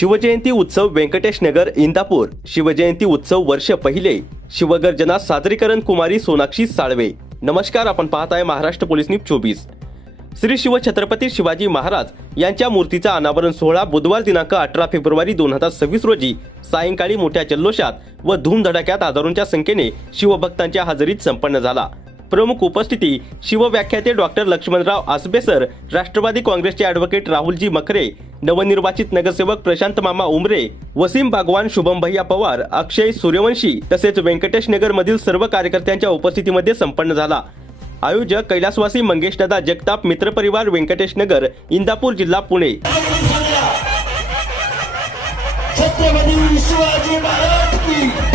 शिवजयंती उत्सव व्यंकटेश नगर इंदापूर शिवजयंती उत्सव वर्ष पहिले शिवगर्जना साजरीकरण कुमारी सोनाक्षी साळवे। नमस्कार, आपण पाहताय महाराष्ट्र पोलीस न्यूज 24। श्री शिव छत्रपती शिवाजी महाराज यांच्या मूर्तीचा अनावरण सोहळा बुधवार दिनांक 18 फेब्रुवारी 2026 रोजी सायंकाळी मोठ्या जल्लोषात व धूमधडाक्यात हजारोंच्या संख्येने शिवभक्तांच्या हजेरीत संपन्न झाला। प्रमुख उपस्थिती शिवव्याख्याते डॉक्टर लक्ष्मणराव आसबे सर, राष्ट्रवादी काँग्रेसचे ॲडव्होकेट राहुलजी मखरे, नवनिर्वाचित नगरसेवक प्रशांत मामा उमरे, वसीम बागवान, शुभम भैया पवार, अक्षय सूर्यवंशी तसेच व्यंकटेश नगर मधील सर्व कार्यकर्त्यांच्या उपस्थितीमध्ये संपन्न झाला। आयोजक कैलासवासी मंगेशदादा जगताप, मित्रपरिवार, व्यंकटेश नगर, इंदापूर जिल्हा, पुणे। छत्रपती शिवाजी महाराज की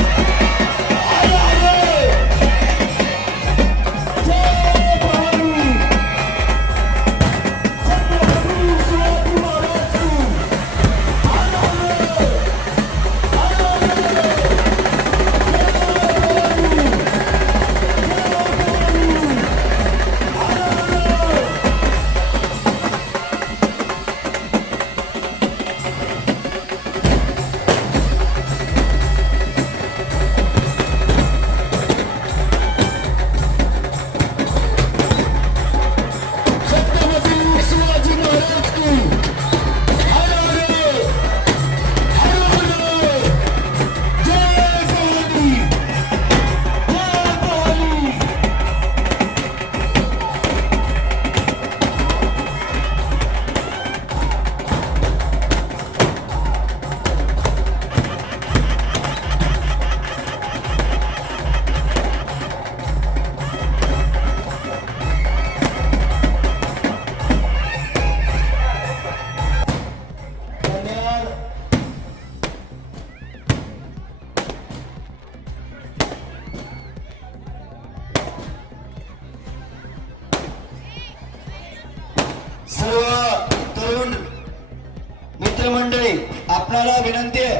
सर्व तरुण मित्रमंडळी, आपल्याला विनंती आहे,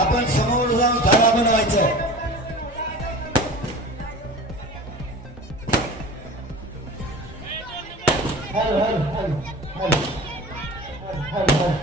आपण समोर जाऊन धारा बनवायचं। Hello hello hello hello hello.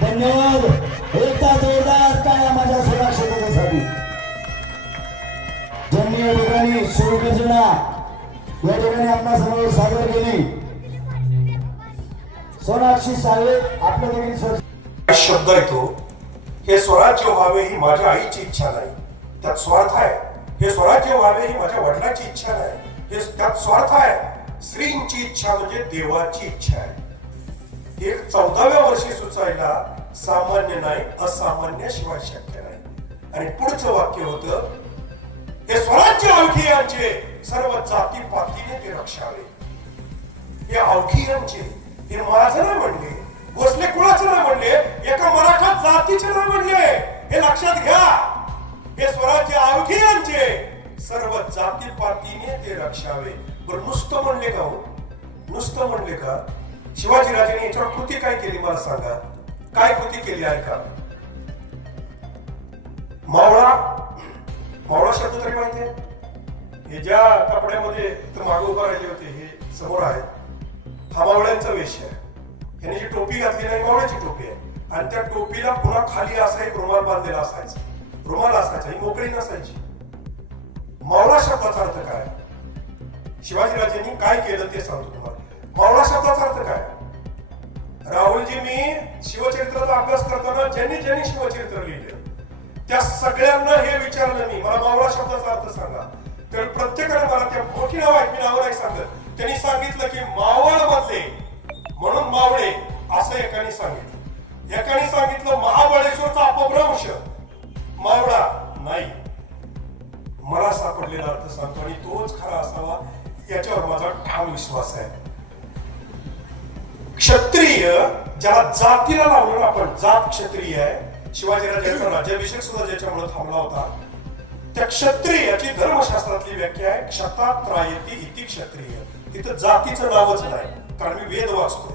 धन्यवाद। एकदा जोरदार टाळ्या माझ्या सोनाक्षीसाठी। ज्यांनी या ठिकाणी शिवगर्जना या ठिकाणी आपल्या समोर सादर केली, सोनाक्षी साळवे, आपल्या देखील शब्द येतो, हे स्वराज्य व्हावे ही माझ्या आईची इच्छा नाही, त्यात स्वार्थ आहे। हे स्वराज्य व्हावे ही माझ्या वडिलांची इच्छा नाही, हे त्यात स्वार्थ आहे। श्रींची इच्छा म्हणजे देवाची इच्छा आहे। हे 14व्या वर्षी सुचायला सामान्य नाही, असामान्य शिवाय शक्य नाही। आणि पुढचं वाक्य होतं, हे स्वराज्य अवघियांचे, सर्व जाती पातीने ते रक्षावे। हे अवघियांचे, हे माझं नाही म्हणले, भोसले कुळाचं नाही म्हणले, एका मराठा जातीचे नाही म्हणले, हे लक्षात घ्या। हे स्वराज्य अवघियांचे, सर्व जाती पातीने ते रक्षावे। बरं, नुसतं म्हणले का हो? नुसतं म्हणले का? शिवाजी राजाने याच्यावर कृती काय केली मला सांगा, काय कृती केली आहे का? मावळा, मावळा शब्द तरी माहिती आहे? हे ज्या कपड्यामध्ये मागे उभा राहिले होते, हे समोर आहे, हा मावळ्यांचा वेश आहे। त्यांनी जी टोपी घातली नाही मावळ्याची टोपी आहे आणि त्या टोपीला पुन्हा खाली असा एक रुमाल बांधलेला असायचा, रुमाल असायचा, ही मोकळी नसायची. मावळा शब्दाचा अर्थ काय? शिवाजीराजांनी काय केलं ते सांगतो तुम्हाला. मावळा शब्दाचा अर्थ काय? राहुलजी, मी शिवचरित्राचा अभ्यास करताना ज्यांनी ज्यांनी शिवचरित्र लिहिलं त्या सगळ्यांना हे विचारलं मी, मला मावळा शब्दाचा अर्थ सांगा. तर प्रत्येकाने मला त्या मोठी नाव आहेत, मी नावं नाही सांगत, त्यांनी सांगितलं की मावळ मधले म्हणून मावळे असं एकाने सांगितलं. एकाने सांगितलं महाबळेश्वरचा अपभ्रंश, मावळा नाही. मला सापडलेला अर्थ सांगतो आणि तोच खरा असावा याच्यावर माझा ठाम विश्वास आहे. क्षत्रिय, ज्याला जातीला लावलं ना आपण, जात क्षत्रिय आहे. शिवाजीराजांचा राज्याभिषेक सुद्धा ज्याच्यामुळे थांबला होता. त्या क्षत्रियाची धर्मशास्त्रातली व्याख्या आहे क्षतात्रायती इति क्षत्रिय. तिथं जातीचं नावच नाही, कारण मी वेद वाचतोय.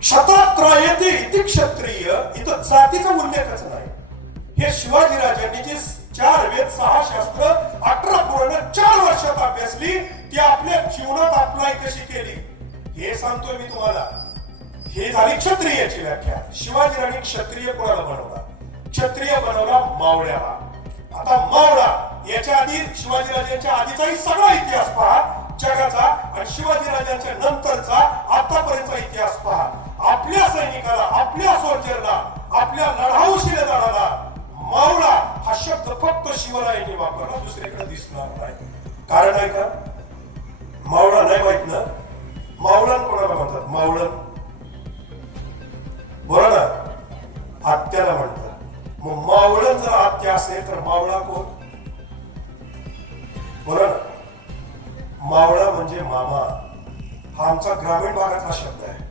क्षतात्रायती इति क्षत्रिय, इथं जातीचा उल्लेखच नाही. हे शिवाजीराजांनी जे 4 वेद 6 शास्त्र 18 पुराण 4 वर्षात अभ्यासली, ती आपल्या जीवनात अप्लाय कशी केली हे सांगतोय मी तुम्हाला. हे झाली क्षत्रियाची व्याख्या. शिवाजीराजांनी क्षत्रिय कोणाला बनवला? क्षत्रिय बनवला मावळ्याला. आता मावळा याच्या आधी शिवाजीराजांच्या आधीचाही सगळा इतिहास पहा जगाचा आणि शिवाजीराजांच्या नंतरचा आतापर्यंतचा इतिहास पहा. आपल्या सैनिकाला, आपल्या सोल्जरला, आपल्या लढाऊ शिलेदाराला मावळा हा शब्द फक्त शिवरायांनी वापरला, दुसरीकडे दिसणार नाही. कारण आहे का? मावळा नाही माहित ना? मावळण कोणाला म्हणतात? मावळण बोला ना, आत्याला म्हणतात. मग मावळण जर आत्या असेल तर मावळा कोण? बोला ना. मावळा म्हणजे मामा. हा आमचा ग्रामीण भागातला शब्द आहे.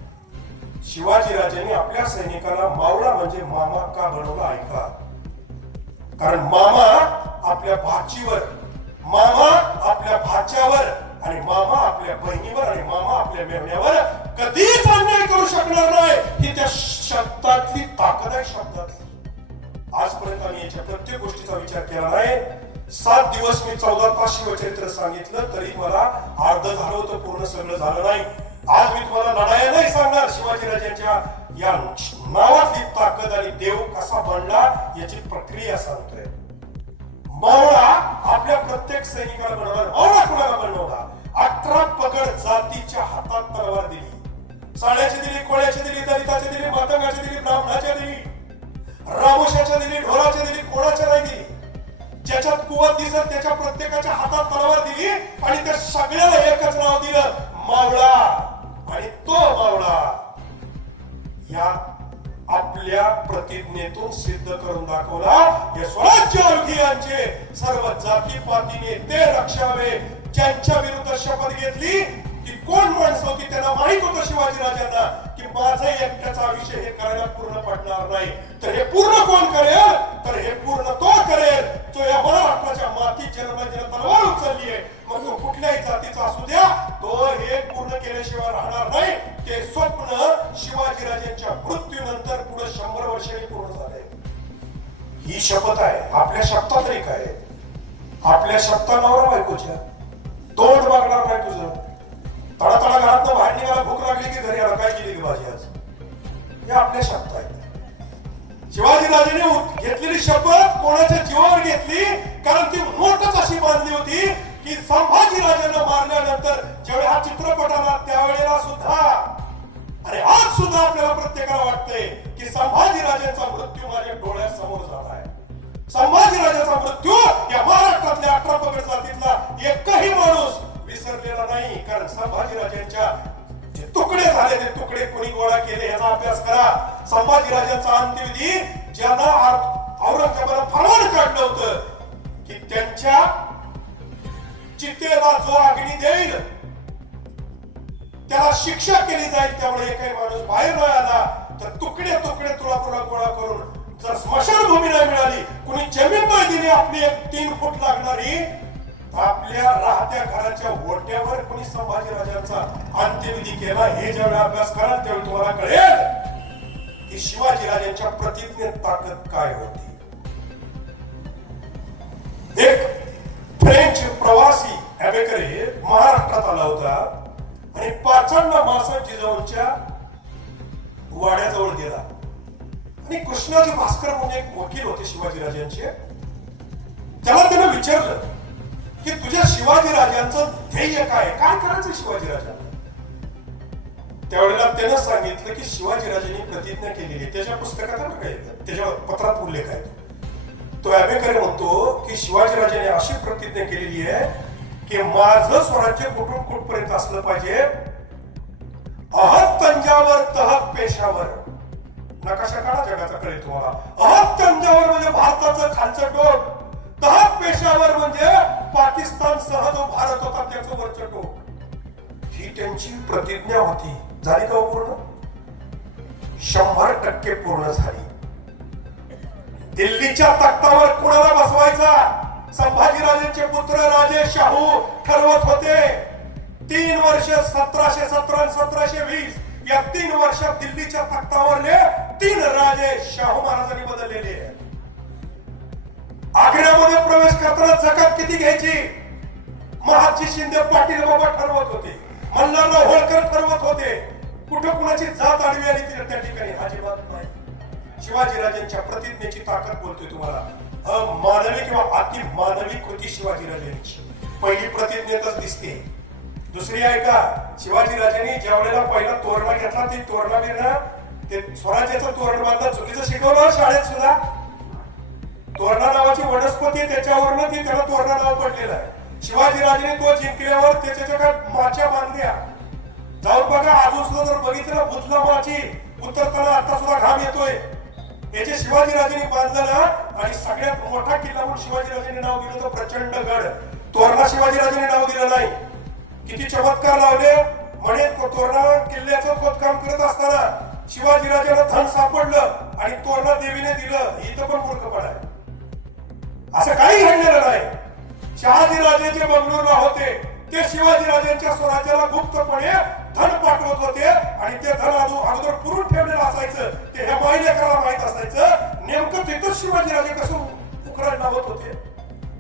शिवाजीराजांनी आपल्या सैनिकाला मावळा म्हणजे मामा का बनवला ऐका. कारण मामा आपल्या भाचीवर, मामा आपल्या भाच्यावर आणि मामा आपल्या बहिणीवर आणि मामा आपल्या मेवण्यावर कधीच अन्याय करू शकणार नाही. ही त्या शब्दातली ताकद आहे, शब्दातली. आजपर्यंत आम्ही याच्या प्रत्येक गोष्टीचा विचार केला नाही. 7 दिवस मी 14 तास शिवचरित्र सांगितलं तरी मला अर्ध झालं होतं, पूर्ण सगळं झालं नाही. आज मी तुम्हाला लढाया नाही सांगणार, शिवाजीराजांच्या या नावातली ताकद आणि देव कसा बनला याची प्रक्रिया सांगतोय. मावळा आपल्या प्रत्येक सैनिकाला बनवणार. मावळा कुणाला बनवला? 18 पगड जातीच्या हातात तलवार दिली. साड्याची दिली, कोळ्याची दिली, दलिताची दिली, मातंगाची दिली, ब्राह्मणाच्या दिली, रामुशाच्या दिली, ढोराच्या दिली, कोणाच्या नाही दिली. ज्याच्यात कुवत दिसत त्याच्या प्रत्येकाच्या हातात तलवार दिली आणि त्या सगळ्याला एकच नाव दिलं, मावळा. आणि तो मावळा या आपल्या प्रतिज्ञेतून सिद्ध करून दाखवला. हे स्वराज्य अभियानचे सर्व जातीपातीने ते रक्षावे. ज्यांच्या विरुद्ध शपथ घेतली ती कोण माणसं होती त्यांना माहित होतं शिवाजीराजांना की माझं एकट्याचं आयुष्य हे करायला पूर्ण पडणार नाही. तर हे पूर्ण कोण करेल? तर हे पूर्ण तो करेल जो या महाराष्ट्राच्या मातीत जन्माला तलवार उचलली आहे. मग तो कुठल्याही जातीचा असू द्या, तो हे पूर्ण केल्याशिवाय राहणार नाही. ते स्वप्न शिवाजीराजांच्या मृत्यूनंतर पुढे 100 वर्षांनी पूर्ण झाले. ही शपथ आहे. आपल्या शब्दात तरी काय? आपल्या शब्दा नवरा बायकोच्या तोंड मागणार नाही तुझं. तडा तडा घरात बाहेर निघाला, भूक लागली की घरी आला, काय केली की भाजी आज, हे आपल्या शब्द आहेत. शिवाजीराजांनी घेतलेली शपथ कोणाच्या जीवावर घेतली? कारण ती मोठच अशी बांधली होती की संभाजीराजांना मारल्यानंतर ज्यावेळी हा चित्रपट आला त्यावेळेला सुद्धा आणि आज सुद्धा आपल्याला प्रत्येकाला वाटतंय की संभाजीराजांचा मृत्यू माझ्या डोळ्यासमोर झाला आहे. संभाजीराजांचा मृत्यू या महाराष्ट्रातल्या 18 पगड जातीतला एकही माणूस विसरलेला नाही. कारण संभाजीराजांच्या जे तुकडे झाले ते तुकडे कोणी गोळा केले याचा अभ्यास करा. संभाजीराजांचा अंत्यविधी ज्यांना औरंगजेबाला फरमान काढलं होतं की त्यांच्या चितेला जो अग्नी देईल त्याला शिक्षा केली जाईल. त्यामुळे एकही माणूस बाहेर नाही आला तर तुकडे तुकडे तुळापुरा गोळा करून, जर स्मशानभूमी नाही मिळाली, कुणी जमीन नाही दिली आपली 3 फूट लागणारी, आपल्या राहत्या घराच्या ओट्यावर कुणी संभाजीराजांचा अंत्यविधी केला. हे ज्यावेळी अभ्यास कराल त्यावेळी तुम्हाला कळेल की शिवाजीराजांच्या प्रतिज्ञेत ताकद काय होती. एक फ्रेंच प्रवासी अबेकरे महाराष्ट्रात आला होता आणि पाचांना मासा जिजाऊंच्या वाड्याजवळ गेला. आणि कृष्णाजी भास्कर म्हणून एक वकील होते शिवाजीराजांचे. त्याला त्यानं विचारलं की तुझ्या शिवाजीराजांचं ध्येय काय करायचं शिवाजीराजा. त्यावेळेला त्यानं सांगितलं की शिवाजीराजांनी प्रतिज्ञा केलेली, त्याच्या पुस्तकात काय त्याच्या पत्रात उल्लेख आहे. तो आंबेडकर म्हणतो की शिवाजीराजांनी अशी प्रतिज्ञा केलेली आहे की माझं स्वराज्य कुठून कुठपर्यंत असलं पाहिजे. अहत तंजावर तहत पेशावर. नकाशा काढा जगाचा कळेल तुम्हाला. अहत तंजावर म्हणजे भारताचं खालचं टोक, तहत पेशावर म्हणजे पाकिस्तान सह जो भारत होता त्याचं वरचं टोक. ही त्यांची प्रतिज्ञा होती. झाली का पूर्ण? 100% पूर्ण झाली. दिल्लीच्या तख्तावर कुणाला बसवायचा संभाजीराजांचे पुत्र राजे शाहू ठरवत होते. 3 वर्ष 1717 आणि 1720 या 3 वर्षात दिल्लीच्या तख्तावरले 3 राजे शाहू महाराजांनी बदललेले आहेत. आग्र्यामध्ये प्रवेश करताना जकात किती घ्यायची महाजी शिंदे पाटील बाबा ठरवत होते. मल्हारराव होळकर ठरवत होते. कुठं कुणाची जात आडवी आली तरी त्या ठिकाणी अजिबात नाही. शिवाजीराजांच्या प्रतिज्ञेची ताकद बोलतोय तुम्हाला. अमानवी किंवा अति मानवी कृती शिवाजीराजांची पहिली प्रतिज्ञेतच दिसते. दुसरी आहे का, शिवाजीराजांनी ज्या वेळेला पहिला तोरणा घेतला ते तोरणावीरनं ते स्वराज्याचं तोरण बांधलं. चुकीचं शिकवलं शाळेत सुद्धा. तोरणा नावाची वनस्पती त्याच्यावरनं ती त्याला तोरणा नाव पडलेलं आहे. शिवाजीराजांनी तो जिंकल्यावर त्याच्या जगात माच्या बांधल्या. जाऊन बघा अजून सुद्धा जर बघितलं बुधला माची उतरताना आता सुद्धा घाम येतोय. याचे शिवाजीराजांनी बांधलेला आणि सगळ्यात मोठा किल्ला म्हणून शिवाजीराजांनी नाव दिलं होतं प्रचंडगड. तोरणा शिवाजीराजांनी नाव दिलं नाही. किती चमत्कार लावले म्हणे. तोरणा किल्ल्याचं खोदकाम करत असताना शिवाजीराजांना धन सापडलं आणि तोरणा देवीने दिलं. इथं पण मूर्खपणा आहे. असं काही घडलेलं नाही. शहाजीराजे जे बंगलोरला होते ते शिवाजीराजांच्या स्वराज्याला गुप्तपणे धन पाठवत होते आणि ते धन अगोदर पुरून ठेवलेलं असायचं. ते ह्या माहिलेकराला माहित असायचं. नेमकं तिथंच शिवाजीराजे कसं उकरायला लावत होते.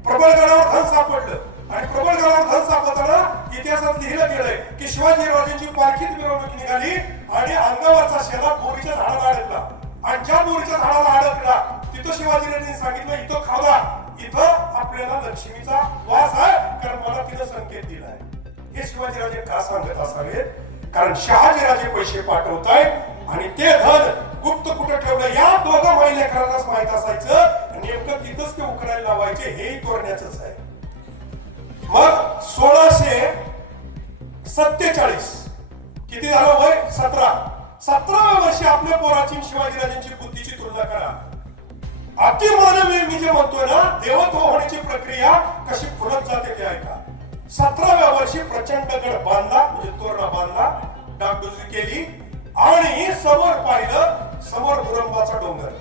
प्रबळगडावर धन सापडलं आणि प्रबळगडावर धन सापडताना इतिहासात लिहिलं गेलंय की शिवाजीराजांची पालखीत मिरवणूक निघाली आणि अंगावरचा शेला बोरीच्या झाडाला अडकला आणि ज्या बोरीच्या झाडाला अडकला तिथं शिवाजीराजांनी सांगितलं इथं खावा, इथं आपल्याला लक्ष्मीचा वास आहे कारण मला तिथं संकेत दिलाय. हे शिवाजीराजे का सांगत असावे? कारण शहाजीराजे पैसे पाठवतायत आणि ते धन गुप्त कुठे ठेवलं या दोघं महिलेकरांनाच माहित असायचं. नेमकं तिथंच ते उकरायला लावायचे. हेही तोरण्याचंच आहे. मग 1647 किती झालं वय? 17व्या वर्षी आपल्या पोराची शिवाजीराजांची बुद्धीची तुलना करा. अतिमानवी मी जे म्हणतोय ना देवत्व होण्याची प्रक्रिया कशी फुलत जाते ते ऐका. 17व्या वर्षी प्रचंडगड बांधला म्हणजे तोरणा बांधला, डागडुजी केली आणि समोर पाहिलं समोर मुरंबाचा डोंगर.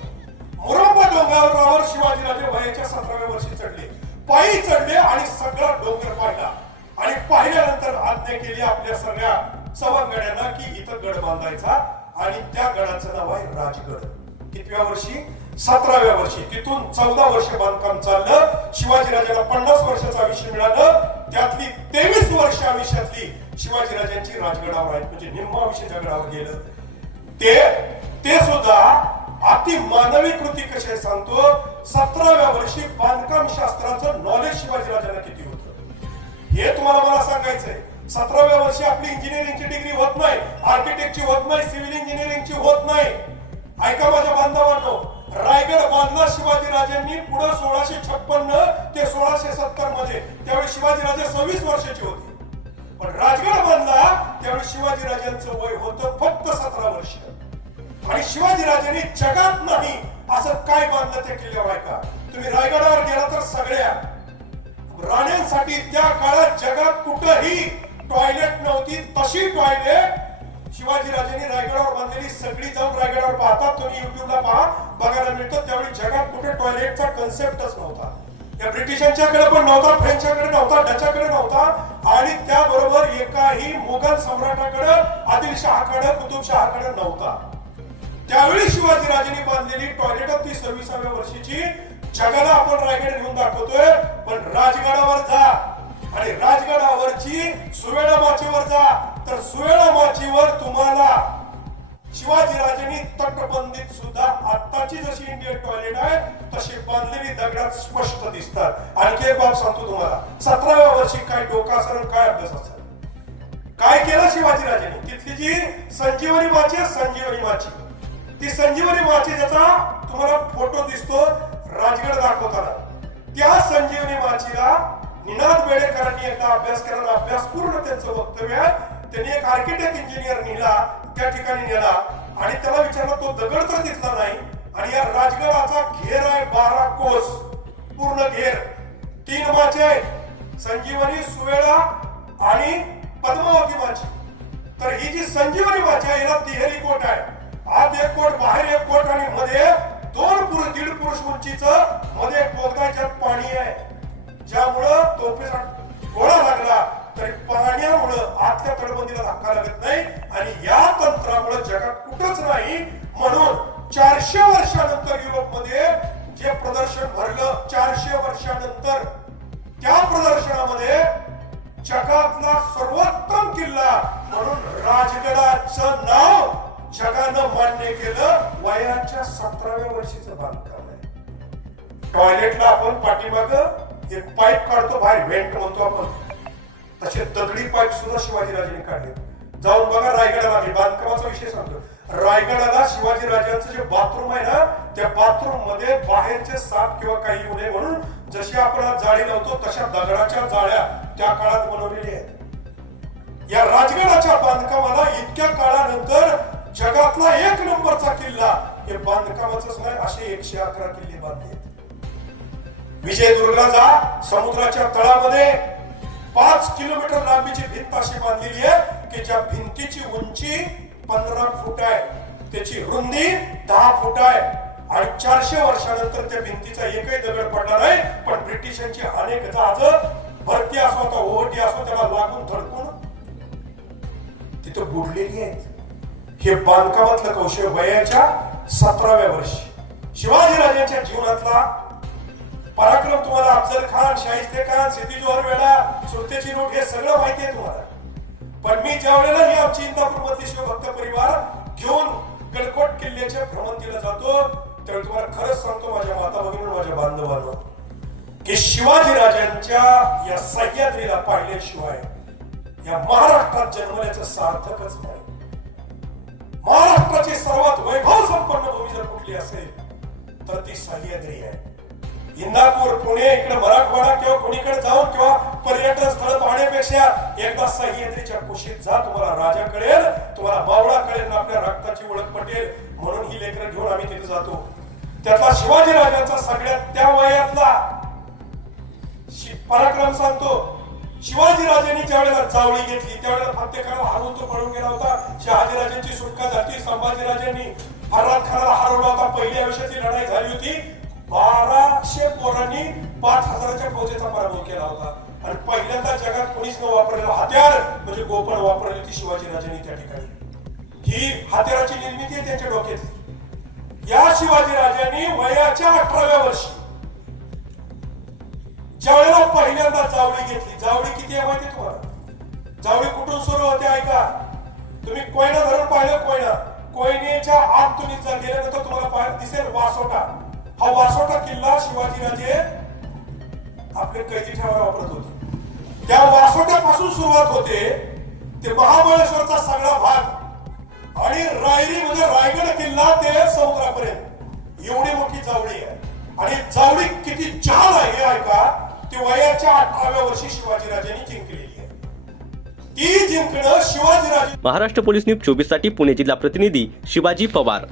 मुरंबा डोंगरावर शिवाजीराजे वयाच्या 17व्या वर्षी चढले, पायी चढले आणि सगळा डोंगर पाहिला आणि पाहिल्यानंतर आज्ञा केली आपल्या सगळ्या सवंगड्यांना की इथं गड बांधायचा आणि त्या गडाचं नाव आहे राजगड. कितव्या वर्षी? 17व्या वर्षी. तिथून 14 वर्ष बांधकाम चाललं. शिवाजीराजांना 50 वर्षाचं आयुष्य मिळालं. त्यातली 23 वर्ष आयुष्यातली शिवाजीराजांची राजगडावर आहेत म्हणजे निम्म आयुष्य जगडावर गेलं. ते सुद्धा अति मानवी कृती कशी सांगतो. 17व्या वर्षी बांधकाम शास्त्राचं नॉलेज शिवाजीराजांना किती होतं हे तुम्हाला मला सांगायचंय. 17व्या वर्षी आपली इंजिनिअरिंगची डिग्री होत नाही, आर्किटेक्टची होत नाही, सिव्हिल इंजिनिअरिंगची होत नाही. ऐका माझ्या बांधवांनो, रायगड बांधला शिवाजीराजांनी पुढे 1656 ते 1670 मध्ये. त्यावेळी शिवाजीराजे 26 वर्षाचे होते. पण राजगड बांधला त्यावेळी शिवाजीराजांचं वय होतं फक्त 17 वर्ष. आणि शिवाजीराजांनी जगात नाही असं काय बांधलं त्या किल्ल्यावर ऐका. तुम्ही रायगडावर गेला तर सगळ्या राण्यांसाठी त्या काळात जगात कुठेही टॉयलेट नव्हती. तशी टॉयलेट शिवाजीराजांनी रायगडावर बांधलेली सगळी जाऊन रायगडावर पाहतात. तुम्ही युट्यूबला पहा, बघायला मिळतं. त्यावेळी जगात कुठे टॉयलेटचा कन्सेप्टच नव्हता. या ब्रिटिशांच्याकडे पण नव्हता, फ्रेंचच्याकडे नव्हता, डचाकडे नव्हता आणि त्याबरोबर एकाही मुघल सम्राटाकडे, आदिलशहाकडे, कुतुबशहाकडे नव्हता. त्यावेळी शिवाजीराजांनी बांधलेली टॉयलेट ती 26व्या वर्षीची जगाला आपण रायगड घेऊन दाखवतोय. पण राजगडावर जा आणि राजगडावरची सुवेळा माचीवर जा, तर सुवेळा माचीवर तुम्हाला शिवाजीराजांनी तटबंदीत सुद्धा आत्ताची जशी इंडियन टॉयलेट आहे तशी बांधलेली दगडात स्पष्ट दिसतात. आणखी एक बाब सांगतो तुम्हाला, 17व्या वर्षी काय डोका असेल काय अभ्यास असेल, काय केलं शिवाजीराजांनी. तिथली जी संजीवनी माची आहे, संजीवनी माची, ती संजीवनी माची ज्याचा तुम्हाला फोटो दिसतो राजगड दाखवताना, त्या संजीवनी माचीला निनाद बेडेकरांनी एकदा अभ्यास केला. अभ्यास पूर्ण त्यांचं वक्तव्य आहे. त्यांनी एक आर्किटेक्ट इंजिनियर नेला, त्या ठिकाणी नेला आणि त्याला विचारलं, तो दगड तर तिथला नाही आणि या राजगडाचा घेर आहे 12 कोस, पूर्ण घेर, 3 माचे आहेत, संजीवनी, सुवेळा आणि पद्मावती माची. तर ही जी संजीवनी माची आहे हिला तिहेरी कोट आहे, आत 1 कोट, बाहेर 1 कोट आणि मध्ये 1.5 पुरुष उंचीचं मध्ये एक बोगदा ज्यात पाणी आहे, ज्यामुळं तोफेचा गोळा लागला तरी पाण्यामुळं आतल्या तटबंदीला धक्का लागत नाही. आणि या तंत्रामुळे जगात कुठंच नाही. म्हणून 400 वर्षानंतर युरोपमध्ये जे प्रदर्शन भरलं, 400 वर्षानंतर त्या प्रदर्शनामध्ये जगातला सर्वोत्तम किल्ला म्हणून राजगडाचं नाव जगानं मान्य केलं. वयाच्या 17व्या वर्षीचं बांधकाम आहे. टॉयलेटला आपण पाठीमागं एक पाईप काढतो बाहेर, व्हेंट म्हणतो आपण, तसे दगडी पाईप सुद्धा शिवाजीराजांनी काढले. जाऊन बघा रायगडाला, मी बांधकामाचा विषय सांगतो. रायगडाला शिवाजीराजांचं जे बाथरूम आहे ना, त्या बाथरूम मध्ये बाहेरचे साप किंवा काही येऊ नये म्हणून जशी आपण आज जाळी लावतो तशा दगडाच्या जाळ्या त्या काळात बनवलेल्या आहेत. या राजगडाच्या बांधकामाला इतक्या काळानंतर जगातला 1 नंबरचा किल्ला, हे बांधकामाचंच नाही, असे 111 किल्ले बांधले. विजयदुर्गला जा, समुद्राच्या तळामध्ये 5 किलोमीटर लांबीची भिंत अशी बांधलेली आहे की ज्या भिंतीची उंची 15 फूट आहे, त्याची रुंदी 10 फूट आहे आणि 400 वर्षानंतर त्या भिंतीचा एकही दगड पडला नाही. पण ब्रिटिशांची अनेक जहाज भरती असो आता ओहोटी असो त्याला लागून धडकून तिथं बुडलेली आहेत. हे बांधकामातलं कौशल्य वयाच्या 17व्या वर्षी. शिवाजीराजांच्या जीवनातला पराक्रम तुम्हाला अफजल खान, शाहिस्ते खान, सिद्दी जोहर वेळा, सुरतेची लूट हे सगळं माहिती आहे तुम्हाला. पण मी ज्या वेळेला ही आमची इंदापूर मधली शिवभक्त परिवार घेऊन गडकोट किल्ल्याच्या भ्रमंतीला जातो त्यावेळी तुम्हाला खरंच सांगतो माझ्या माता भगिनी, माझ्या बांधवांनो, की शिवाजीराजांच्या या सह्याद्रीला पाहिल्याशिवाय या महाराष्ट्रात जन्मल्याचं सार्थकच नाही. महाराष्ट्राची सर्वात वैभव संपन्न भूमी जर कुठली असेल तर ती सह्याद्री आहे. इंदापूर, पुणे, इकडे मराठवाडा किंवा कोणीकडे जाऊन किंवा पर्यटन स्थळ पाहण्यापेक्षा एकदा सह्याद्रीच्या कुशीत जा, तुम्हाला राजा कळेल, तुम्हाला मावळा कळेल, आपल्या रक्ताची ओळख पटेल. म्हणून ही लेकरं घेऊन आम्ही तिथे जातो. त्यातला शिवाजीराजांचा सगळ्यात त्या वयातला पराक्रम सांगतो. शिवाजीराजांनी ज्या वेळेला जावळी घेतली त्यावेळेला प्रत्येकाला हरवून तो पळून गेला होता. शहाजीराजांची सुटका झाली, संभाजीराजांनी फर्राद खानाला हरवला होता. पहिल्या आयुष्याची लढाई झाली होती. 1200 पोरांनी 5000च्या फौजेचा पराभव केला होता आणि पहिल्यांदा जगात कोणीच न वापरलेलं हत्यार म्हणजे गोपण वापरली होती शिवाजीराजांनी त्या ठिकाणी. ही हत्याराची निर्मिती आहे त्यांच्या डोक्यातली. या शिवाजीराजांनी वयाच्या 18व्या वर्षी ज्या वेळेला पहिल्यांदा जावळी घेतली, जावळी किती आहे माहिती तुम्हाला? जावळी कुठून सुरू होते ऐका. तुम्ही कोयना धरून पाहिलं, कोयनेच्या आत तुम्ही जर गेल्यानंतर तुम्हाला पाहायला दिसेल वासोटा. हा वासोटा किल्ला शिवाजीराजे आपले कैदी ठेवायला वापरत होते. त्या वासोट्यापासून सुरुवात होते ते महाबळेश्वरचा सगळा भाग आणि रायरी म्हणजे रायगड किल्ला ते समुद्रापर्यंत एवढी मोठी जावळी आहे. आणि जावळी किती जहाल आहे हे ऐका. ती वयाच्या 18व्या वर्षी शिवाजीराजांनी जिंकलेली आहे. ती जिंकणं शिवाजीराजे. महाराष्ट्र पोलीस न्यूज 24 साठी पुणे जिल्हा प्रतिनिधी शिवाजी पवार.